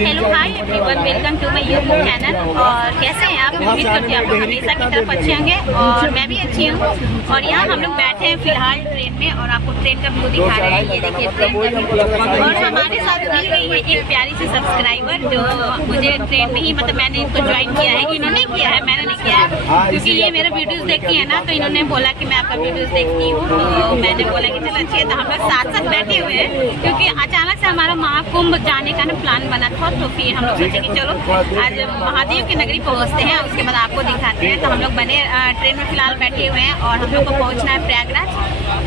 Hello hi everyone, welcome to my YouTube channel. और कैसे हैं आप? उम्मीद करती हूँ आप लोग हमेशा की तरफ अच्छे होंगे और मैं भी अच्छी हूँ। और यहाँ हम लोग बैठे हैं फिलहाल ट्रेन में और आपको ट्रेन का व्यू दिखा रहे हैं। ये देखिए ट्रेन का व्यू। और हमारे साथ मिल गई है एक प्यारी सी सब्सक्राइबर जो मुझे ट्रेन में ही मतलब मैंने इनको ज्वाइन किया है। इन्होंने किया है, मैंने नहीं किया है, क्योंकि ये मेरा वीडियोज़ देखती है ना, तो इन्होंने बोला कि मैं आपका वीडियोज़ देखती हूँ, तो मैंने बोला कि चलो अच्छी है। तो हम लोग साथ साथ बैठे हुए हैं क्योंकि अचानक से हमारा महाकुंभ जाने का ना प्लान बना था। तो फिर हम लोग सोचे कि चलो आज महादेव की नगरी पहुंचते हैं, उसके बाद आपको दिखाते हैं। तो हम लोग बने ट्रेन में फिलहाल बैठे हुए हैं और हम लोग को पहुंचना है प्रयागराज।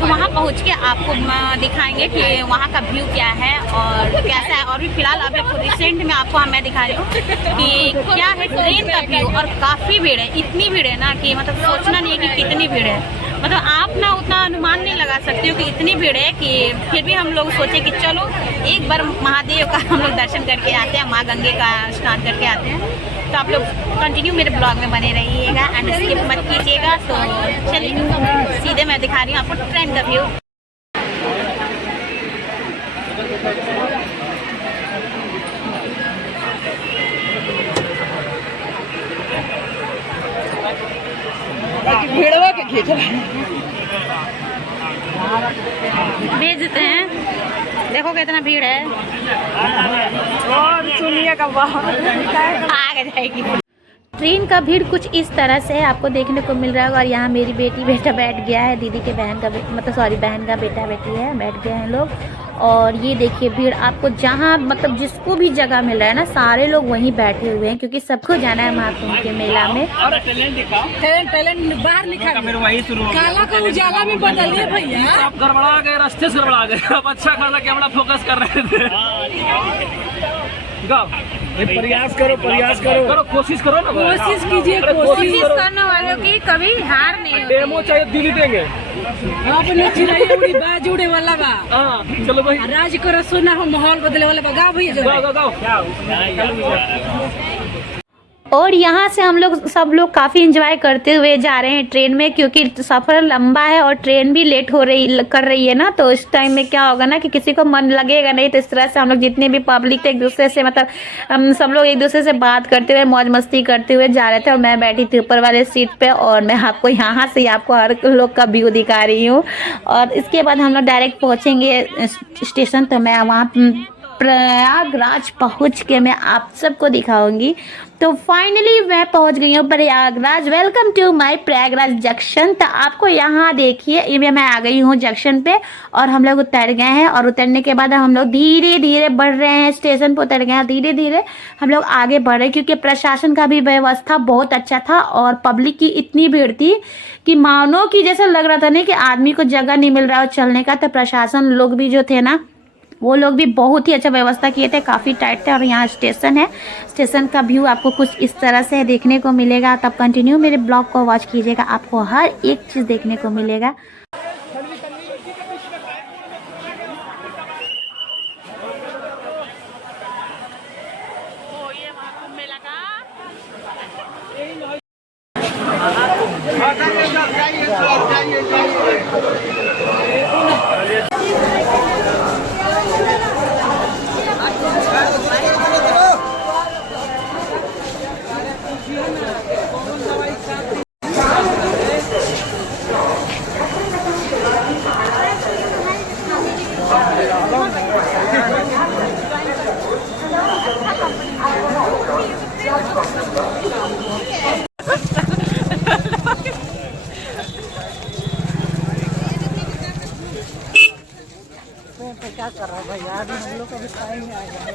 तो वहां पहुंच के आपको दिखाएंगे कि वहां का व्यू क्या है और कैसा है। और भी फिलहाल अभी आपको रिसेंट में आपको मैं दिखा रही हूँ कि क्या है ट्रेन का व्यू। और काफ़ी भीड़ है, इतनी भीड़ है ना कि मतलब सोचना नहीं है कि कितनी भीड़ है। मतलब आप ना उतना अनुमान नहीं लगा सकते हो कि इतनी भीड़ है कि फिर भी हम लोग सोचे कि चलो एक बार महादेव का हम लोग दर्शन करके आते हैं, माँ गंगे का स्नान करके आते हैं। तो आप लोग कंटिन्यू मेरे ब्लॉग में बने रहिएगा एंड स्किप मत कीजिएगा। तो चलिए सीधे मैं दिखा रही हूँ आपको ट्रेन का व्यू। भेड़वा के खींच भेज देते हैं, देखो कितना भीड़ है और सुनिए का आगे जाएगी। ट्रेन का भीड़ कुछ इस तरह से आपको देखने को मिल रहा है। और यहाँ मेरी बेटी बेटा बैठ गया है, दीदी के बहन का मतलब सॉरी बहन का बेटा बेटी है, बैठ गए हैं लोग। और ये देखिए भीड़ आपको जहाँ मतलब जिसको भी जगह मिल रहा है ना, सारे लोग वहीं बैठे हुए हैं क्योंकि सबको जाना है महाकुंभ के मेला में। टैलेंट बाहर निकल काला को उजाला में बदलिए भैया। आप गड़बड़ा गए, रास्ते से गड़बड़ा गए। अब अच्छा खासा कैमरा फोकस कर रहे थे। प्रयास करो कोशिश करो ना, कोशिश कीजिए। कोशिश करने वालों की कभी हार नहीं होती। डेमो चाहिए दिल्ली देंगे। आपने चिड़ैया उड़ी बाज उड़े वाला बा। हाँ चलो भाई, राज करो सोना हो, माहौल बदले वाला बा। गाओ भैया गाओ। और यहाँ से हम लोग सब लोग काफ़ी एंजॉय करते हुए जा रहे हैं ट्रेन में, क्योंकि सफ़र लंबा है और ट्रेन भी लेट हो रही कर रही है ना। तो इस टाइम में क्या होगा ना कि किसी को मन लगेगा नहीं। तो इस तरह से हम लोग जितने भी पब्लिक थे एक दूसरे से मतलब हम सब लोग एक दूसरे से बात करते हुए मौज मस्ती करते हुए जा रहे थे। और मैं बैठी थी ऊपर वाले सीट पे और मैं आपको यहाँ से आपको हर लोग का व्यू दिखा रही हूँ। और इसके बाद हम लोग डायरेक्ट पहुँचेंगे स्टेशन। तो मैं वहाँ प्रयागराज पहुँच के मैं आप सबको दिखाऊंगी। तो फाइनली मैं पहुंच गई हूँ Prayagraj. Welcome to my Prayagraj junction. तो आपको यहाँ देखिए ये मैं आ गई हूँ जंक्शन पे और हम लोग उतर गए हैं। और उतरने के बाद हम लोग धीरे धीरे बढ़ रहे हैं, स्टेशन पर उतर गए हैं, धीरे धीरे हम लोग आगे बढ़ रहे हैं क्योंकि प्रशासन का भी व्यवस्था बहुत अच्छा था और पब्लिक की इतनी भीड़ थी कि मानो कि जैसा लग रहा था नहीं कि आदमी को जगह नहीं मिल रहा हो चलने का। तो प्रशासन लोग भी जो थे ना, वो लोग भी बहुत ही अच्छा व्यवस्था किए थे, काफ़ी टाइट थे। और यहाँ स्टेशन है, स्टेशन का व्यू आपको कुछ इस तरह से देखने को मिलेगा। तब कंटिन्यू मेरे ब्लॉग को वॉच कीजिएगा, आपको हर एक चीज़ देखने को मिलेगा। क्या कर रहा है भाई यार, हम लोग का भी टाइम आ गया है।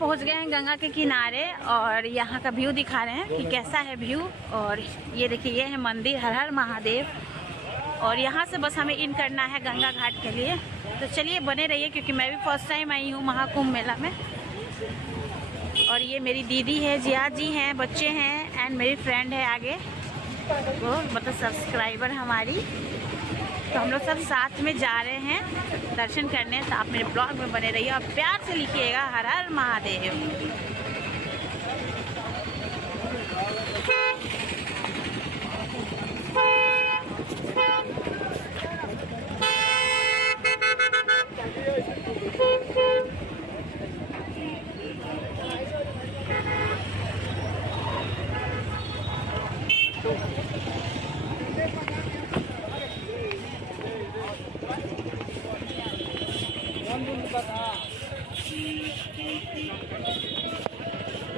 पहुंच गए हैं गंगा के किनारे और यहाँ का व्यू दिखा रहे हैं कि कैसा है व्यू। और ये देखिए, ये है मंदिर हर हर महादेव। और यहाँ से बस हमें इन करना है गंगा घाट के लिए। तो चलिए बने रहिए, क्योंकि मैं भी फर्स्ट टाइम आई हूँ महाकुंभ मेला में। और ये मेरी दीदी है, जिया जी हैं, बच्चे हैं एंड मेरी फ्रेंड है आगे, वो मतलब सब्सक्राइबर हमारी। तो हम लोग सब साथ में जा रहे हैं दर्शन करने। तो आप मेरे ब्लॉग में बने रहिए और प्यार से लिखिएगा हर हर महादेव।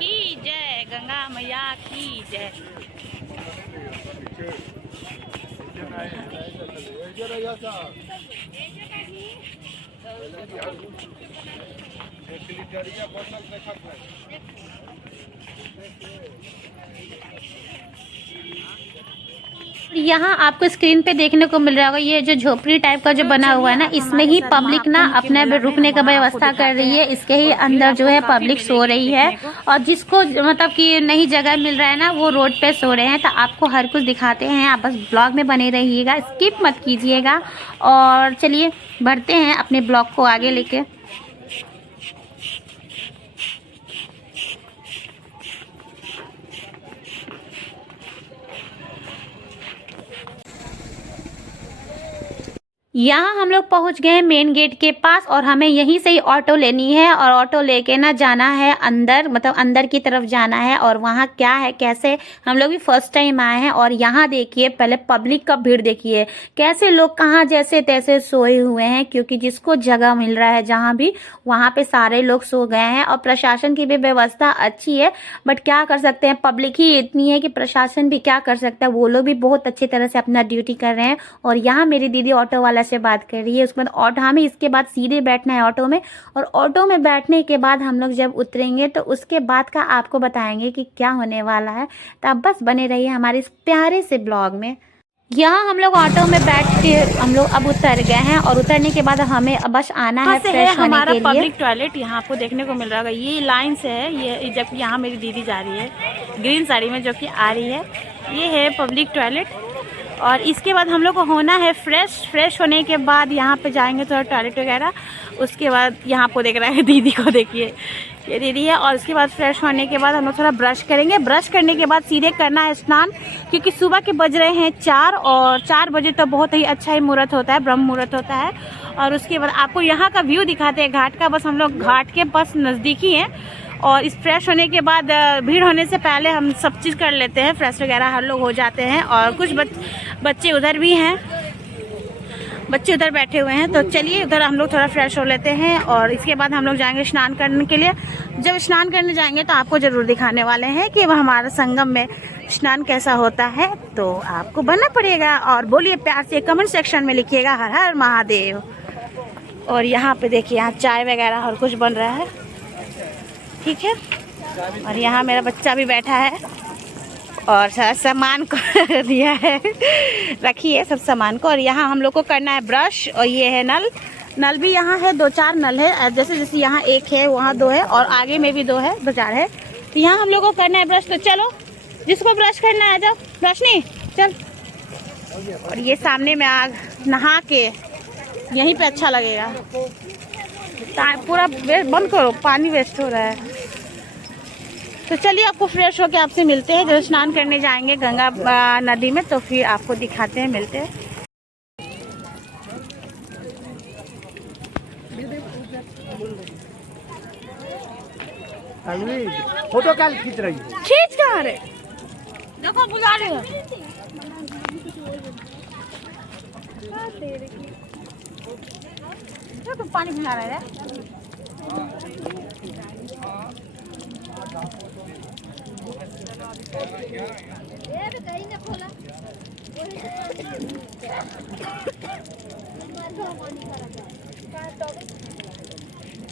की जय गंगा मैया की जय। यहाँ आपको स्क्रीन पे देखने को मिल रहा होगा, ये जो झोपड़ी टाइप का जो बना हुआ है ना, इसमें ही पब्लिक ना अपने रुकने का व्यवस्था कर रही है। इसके ही अंदर जो है पब्लिक सो रही है, और जिसको मतलब कि नहीं जगह मिल रहा है ना, वो रोड पे सो रहे हैं। तो आपको हर कुछ दिखाते हैं, आप बस ब्लॉग में बने रहिएगा, स्किप मत कीजिएगा। और चलिए बढ़ते हैं अपने ब्लॉग को आगे लेके। यहाँ हम लोग पहुँच गए हैं मेन गेट के पास, और हमें यहीं से ही ऑटो लेनी है और ऑटो लेके ना जाना है अंदर, मतलब अंदर की तरफ जाना है। और वहाँ क्या है कैसे, हम लोग भी फर्स्ट टाइम आए हैं। और यहाँ देखिए पहले पब्लिक का भीड़ देखिए, कैसे लोग कहाँ जैसे तैसे सोए हुए हैं, क्योंकि जिसको जगह मिल रहा है जहाँ भी, वहाँ पे सारे लोग सो गए हैं। और प्रशासन की भी व्यवस्था अच्छी है, बट क्या कर सकते हैं, पब्लिक ही इतनी है कि प्रशासन भी क्या कर सकता है। वो लोग भी बहुत अच्छी तरह से अपना ड्यूटी कर रहे हैं। और यहाँ मेरी दीदी ऑटो वाला से बात कर रही है, उसके बाद ऑटो, हमें इसके बाद सीधे बैठना है ऑटो में। और ऑटो में बैठने के बाद हम लोग जब उतरेंगे तो उसके बाद का आपको बताएंगे कि क्या होने वाला है। तो आप बस बने रहिए हमारे इस प्यारे से ब्लॉग में। यहाँ हम लोग ऑटो में बैठ के हम लोग अब उतर गए हैं, और उतरने के बाद हमें बस आना है फ्रेश होने हमारा के लिए। पब्लिक टॉयलेट यहाँ आपको देखने को मिल रहा होगा, ये लाइन से है। ये जब यहाँ मेरी दीदी जा रही है ग्रीन साड़ी में जो कि आ रही है, ये है पब्लिक टॉयलेट। और इसके बाद हम लोग को होना है फ्रेश होने के बाद यहाँ पे जाएंगे थोड़ा टॉयलेट वगैरह। उसके बाद यहाँ आपको देख रहा है दीदी को, देखिए ये दीदी है। और उसके बाद फ्रेश होने के बाद हम लोग थोड़ा ब्रश करेंगे। ब्रश करने के बाद सीधे करना है स्नान, क्योंकि सुबह के बज रहे हैं 4, और 4 बजे तो बहुत ही अच्छा ही मुहूर्त होता है, ब्रह्म मुहूर्त होता है। और उसके बाद आपको यहाँ का व्यू दिखाते हैं घाट का। बस हम लोग घाट के पास नज़दीक ही हैं। और इस फ्रेश होने के बाद भीड़ होने से पहले हम सब चीज़ कर लेते हैं, फ्रेश वगैरह हर लोग हो जाते हैं। और कुछ बच्चे उधर भी हैं, बच्चे उधर बैठे हुए हैं। तो चलिए उधर हम लोग थोड़ा फ्रेश हो लेते हैं, और इसके बाद हम लोग जाएंगे स्नान करने के लिए। जब स्नान करने जाएंगे तो आपको ज़रूर दिखाने वाले हैं कि वह हमारा संगम में स्नान कैसा होता है। तो आपको बनना पड़ेगा, और बोलिए प्यार से, कमेंट सेक्शन में लिखिएगा हर हर महादेव। और यहाँ पे देखिए, यहाँ चाय वगैरह हर कुछ बन रहा है, ठीक है। और यहाँ मेरा बच्चा भी बैठा है और सामान को दिया है, रखी है सब सामान को। और यहाँ हम लोग को करना है ब्रश, और ये है नल भी यहाँ है, 2-4 नल है। जैसे जैसे यहाँ 1 है, वहाँ 2 है, और आगे में भी 2 है, 2-4 है। तो यहाँ हम लोग को करना है ब्रश। तो चलो जिसको ब्रश करना है जाओ, ब्रश नहीं चल। और ये सामने में आग नहा के यहीं पे अच्छा लगेगा। पूरा बंद करो, पानी वेस्ट हो रहा है। तो चलिए आपको फ्रेश होके आपसे मिलते हैं जब स्नान करने जाएंगे गंगा नदी में। तो फिर आपको दिखाते हैं, मिलते हैं। फोटो क्या खींच रही है? खींच कहाँ रहे, देखो बुला रहे हो। तो पानी पिला रहे हैं।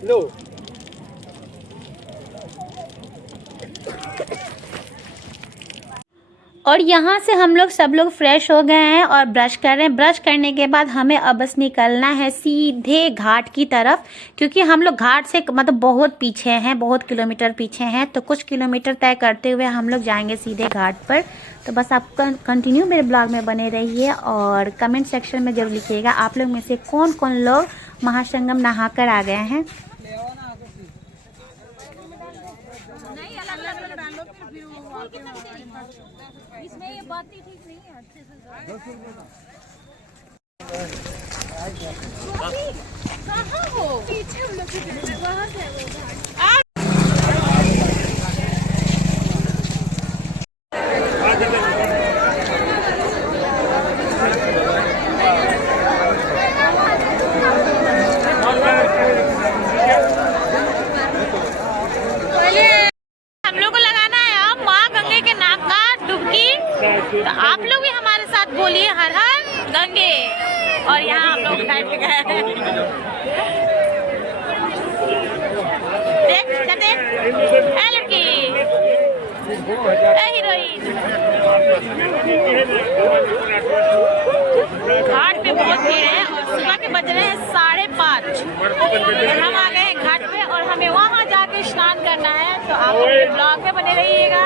लो और यहाँ से हम लोग सब लोग फ्रेश हो गए हैं और ब्रश कर रहे हैं। ब्रश करने के बाद हमें अब बस निकलना है सीधे घाट की तरफ, क्योंकि हम लोग घाट से मतलब बहुत पीछे हैं, बहुत किलोमीटर पीछे हैं। तो कुछ किलोमीटर तय करते हुए हम लोग जाएंगे सीधे घाट पर। तो बस आप कंटिन्यू मेरे ब्लॉग में बने रहिए और कमेंट सेक्शन में जरूर लिखिएगा आप लोग में से कौन कौन लोग महासंगम नहा कर आ गए हैं। इसमें ये बात ही ठीक नहीं है, अच्छे से कहाँ हो? पीछे हम लोग के बाहर से तो आप लोग भी हमारे साथ बोलिए हर हर गंगे। और यहाँ हम लोग बैठ गए हैं। देख ए लड़की, ए हीरोइन। घाट पे बहुत भीड़ है और सुबह के बज रहे हैं 5:30 और हम आ गए हैं घाट पे और हमें वहाँ जाके स्नान करना है। तो आप ब्लॉग में बने रहिएगा,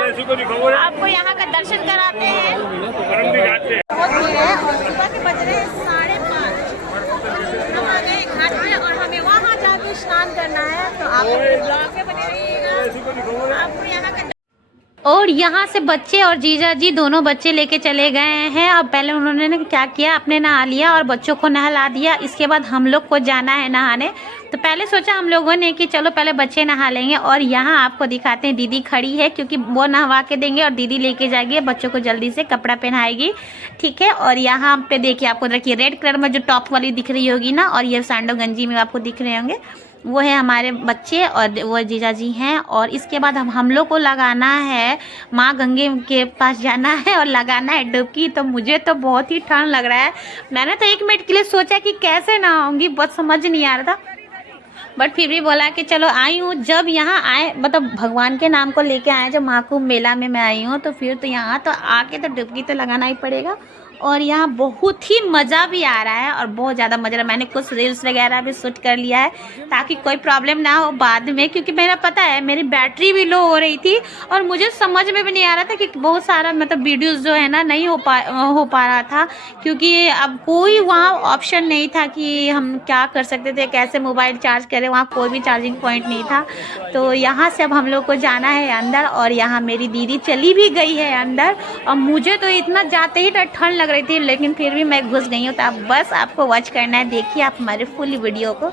आपको यहाँ का दर्शन कराते हैं। बहुत भीड़ है और सुबह के बज रहे हैं 5:30 हम आ गए घाट पे और हमें वहाँ जाके स्नान करना है। तो आप ब्लॉग में बने रहिएगा, आपको यहाँ का। और यहाँ से बच्चे और जीजा जी दोनों बच्चे लेके चले गए हैं। अब पहले उन्होंने क्या किया, अपने नहा लिया और बच्चों को नहला दिया। इसके बाद हम लोग को जाना है नहाने। तो पहले सोचा हम लोगों ने कि चलो पहले बच्चे नहा लेंगे। और यहाँ आपको दिखाते हैं, दीदी खड़ी है क्योंकि वो नहवा के देंगे और दीदी लेके जाएगी बच्चों को, जल्दी से कपड़ा पहनाएगी, ठीक है। और यहाँ पे देखिए, आपको देखिए रेड कलर में जो टॉप वाली दिख रही होगी ना, और ये सैंडो गंजी में आपको दिख रहे होंगे, वो है हमारे बच्चे और वो जीजा जी हैं। और इसके बाद हम लोग को लगाना है, माँ गंगे के पास जाना है और लगाना है डुबकी। तो मुझे तो बहुत ही ठंड लग रहा है। मैंने तो 1 मिनट के लिए सोचा कि कैसे नहाऊंगी, बहुत समझ नहीं आ रहा था, बट फिर भी बोला कि चलो आई हूँ। जब यहाँ आए, मतलब भगवान के नाम को लेके आए, जब महाकुंभ मेला में मैं आई हूँ, तो फिर तो यहाँ तो आके तो डुबकी तो लगाना ही पड़ेगा। और यहाँ बहुत ही मज़ा भी आ रहा है और बहुत ज़्यादा मज़ा आ रहा है। मैंने कुछ रील्स वगैरह भी शूट कर लिया है ताकि कोई प्रॉब्लम ना हो बाद में, क्योंकि मेरा पता है मेरी बैटरी भी लो हो रही थी और मुझे समझ में भी नहीं आ रहा था कि बहुत सारा मतलब वीडियोस जो है ना नहीं हो पा रहा था, क्योंकि अब कोई वहाँ ऑप्शन नहीं था कि हम क्या कर सकते थे, कैसे मोबाइल चार्ज करें, वहाँ कोई भी चार्जिंग पॉइंट नहीं था। तो यहाँ से अब हम लोग को जाना है अंदर और यहाँ मेरी दीदी चली भी गई है अंदर। और मुझे तो इतना जाते ही ठंड लग रही थी, लेकिन फिर भी मैं घुस गई हूँ। तो आप बस आपको वॉच करना है, देखिए आप हमारे फुल वीडियो को।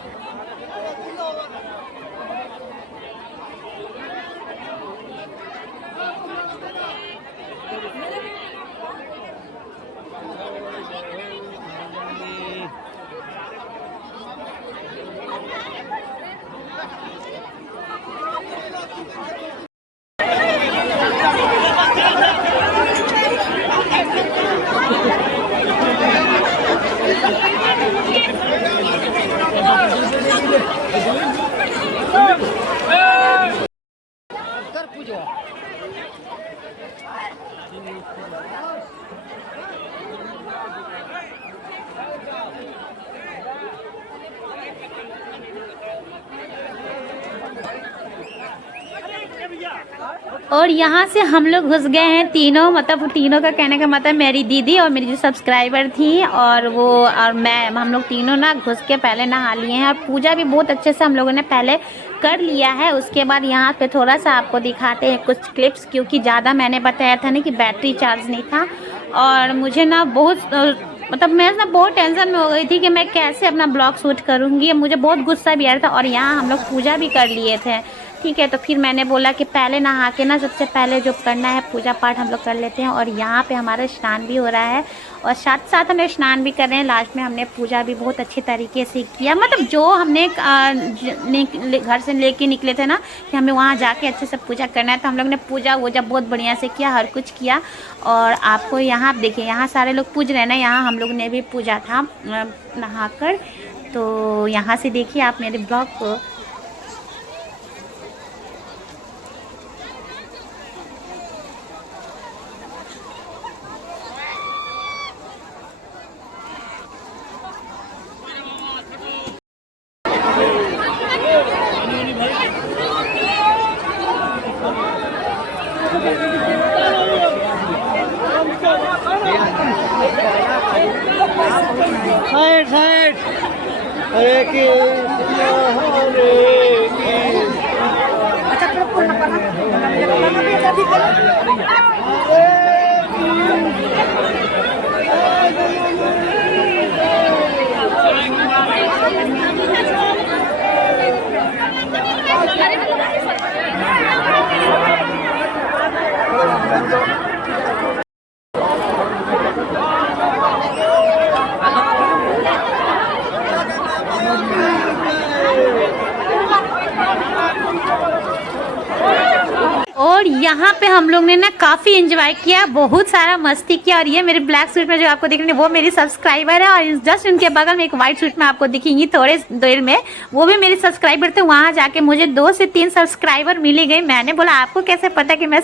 और यहाँ से हम लोग घुस गए हैं तीनों, मतलब तीनों का कहने का मतलब मेरी दीदी और मेरी जो सब्सक्राइबर थी और वो और मैं, हम लोग तीनों ना घुस के पहले नहा लिए हैं। और पूजा भी बहुत अच्छे से हम लोगों ने पहले कर लिया है। उसके बाद यहाँ पे थोड़ा सा आपको दिखाते हैं कुछ क्लिप्स, क्योंकि ज़्यादा मैंने बताया था ना कि बैटरी चार्ज नहीं था और मुझे ना बहुत मतलब मैं ना बहुत टेंशन में हो गई थी कि मैं कैसे अपना ब्लॉग शूट करूँगी। मुझे बहुत गुस्सा भी आ रहा था। और यहाँ हम लोग पूजा भी कर लिए थे, ठीक है। तो फिर मैंने बोला कि पहले नहा के ना सबसे पहले जो करना है पूजा पाठ हम लोग कर लेते हैं। और यहाँ पे हमारा स्नान भी हो रहा है और साथ साथ हम लोग स्नान भी कर रहे हैं। लास्ट में हमने पूजा भी बहुत अच्छे तरीके से किया, मतलब जो हमने घर से लेके निकले थे ना कि हमें वहाँ जाके अच्छे से पूजा करना है, तो हम लोग ने पूजा वूजा बहुत बढ़िया से किया, हर कुछ किया। और आपको यहाँ देखिए, यहाँ सारे लोग पूज रहे हैं ना, यहाँ हम लोग ने भी पूजा था नहा कर। तो यहाँ से देखिए आप मेरे ब्लॉग को। साइड साइड हरे कृष्ण हरे और यहाँ पे हम लोग ने ना काफ़ी एंजॉय किया, बहुत सारा मस्ती किया। और ये मेरे ब्लैक सूट में जो आपको दिख रही है वो मेरी सब्सक्राइबर है, और जस्ट उनके बगल में एक वाइट सूट में आपको दिखेंगी थोड़े देर में, वो भी मेरी सब्सक्राइबर थे। वहाँ जाके मुझे 2 से 3 सब्सक्राइबर मिली गई। मैंने बोला आपको कैसे पता कि मैं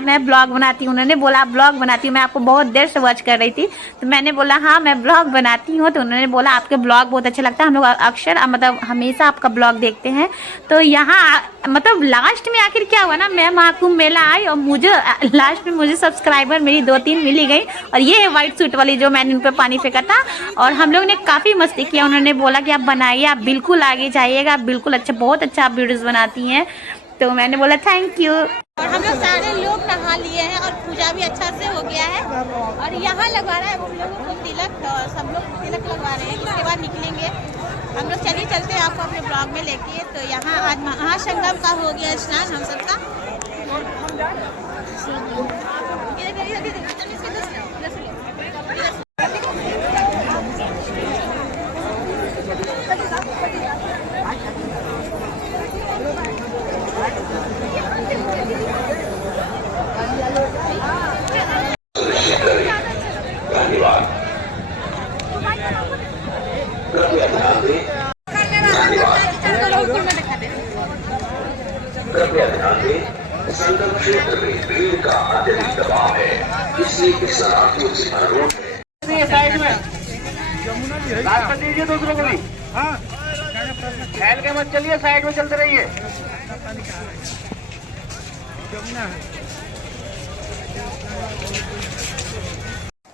मैं ब्लॉग बनाती हूँ? उन्होंने बोला आप ब्लॉग बनाती हूँ, मैं आपको बहुत देर से वॉच कर रही थी। तो मैंने बोला हाँ मैं ब्लॉग बनाती हूँ। तो उन्होंने बोला आपके ब्लॉग बहुत अच्छा लगता है, हम लोग अक्सर हमेशा आपका ब्लॉग देखते हैं। तो यहाँ लास्ट में आखिर क्या हुआ ना, मैं महाकुंभ मेला आई और मुझे लास्ट में मुझे सब्सक्राइबर मेरी 2-3 मिली गई। और ये है वाइट सूट वाली जो मैंने उन पर पानी फेंका था। और हम लोग ने काफ़ी मस्ती किया। उन्होंने बोला कि आप बनाइए, आप बिल्कुल आगे जाइएगा, आप बिल्कुल अच्छा, बहुत अच्छा आप वीडियोज़ बनाती हैं। तो मैंने बोला थैंक यू। और हम लोग सारे लोग नहा लिए हैं और पूजा भी अच्छा से हो गया है। और यहाँ लगवा रहा है हम लोगों को तिलक, और सब लोग तिलक लगवा रहे हैं। इसके बाद निकलेंगे हम लोग। चलिए चलते हैं आपको अपने ब्लॉग में लेके। तो यहाँ आज महासंगम का हो गया स्नान हम सबका। कृपया ध्यान दें, संगम क्षेत्र में भीड़ का अत्यधिक दबाव है, इसलिए शरणार्थियों से अनुरोध है। साइड में रास्ता दीजिए दूसरों को भी। हाँ फैल के मत चलिए, साइड में चलते रहिए।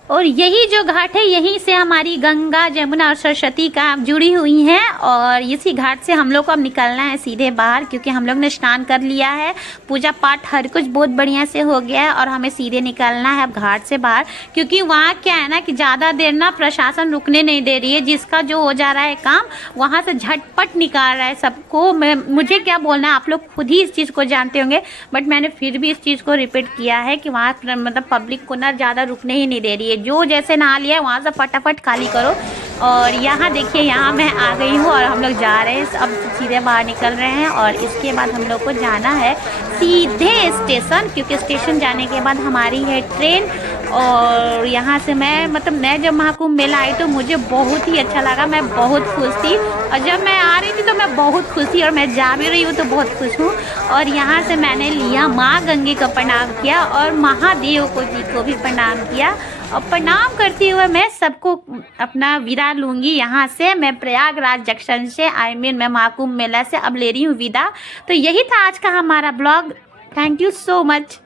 और यही जो घाट है, यहीं से हमारी गंगा, जमुना और सरस्वती का जुड़ी हुई हैं। और इसी घाट से हम लोग को अब निकलना है सीधे बाहर, क्योंकि हम लोग ने स्नान कर लिया है, पूजा पाठ हर कुछ बहुत बढ़िया से हो गया है। और हमें सीधे निकलना है अब घाट से बाहर, क्योंकि वहाँ क्या है ना कि ज़्यादा देर ना प्रशासन रुकने नहीं दे रही है। जिसका जो हो जा रहा है काम, वहाँ से झटपट निकाल रहा है सबको। मुझे क्या बोलना है, आप लोग खुद ही इस चीज़ को जानते होंगे, बट मैंने फिर भी इस चीज़ को रिपीट किया है कि वहाँ पब्लिक को ना ज़्यादा रुकने ही नहीं दे रही है। जो जैसे नहा लिया वहाँ से फटाफट खाली करो। और यहाँ देखिए, यहाँ मैं आ गई हूँ और हम लोग जा रहे हैं, अब सीधे बाहर निकल रहे हैं। और इसके बाद हम लोग को जाना है सीधे स्टेशन, क्योंकि स्टेशन जाने के बाद हमारी है ट्रेन। और यहाँ से मैं जब महाकुंभ मेला आई तो मुझे बहुत ही अच्छा लगा, मैं बहुत खुश थी। और जब मैं आ रही थी तो मैं बहुत खुश थी, और मैं जा भी रही हूँ तो बहुत खुश हूँ। और यहाँ से मैंने लिया माँ गंगे का प्रणाम किया, और महादेव जी को भी प्रणाम किया। और प्रणाम करते हुए मैं सबको अपना विदा लूँगी। यहाँ से मैं प्रयागराज जंक्शन से मैं महाकुंभ मेला से अब ले रही हूँ विदा। तो यही था आज का हमारा blog. Thank you so much.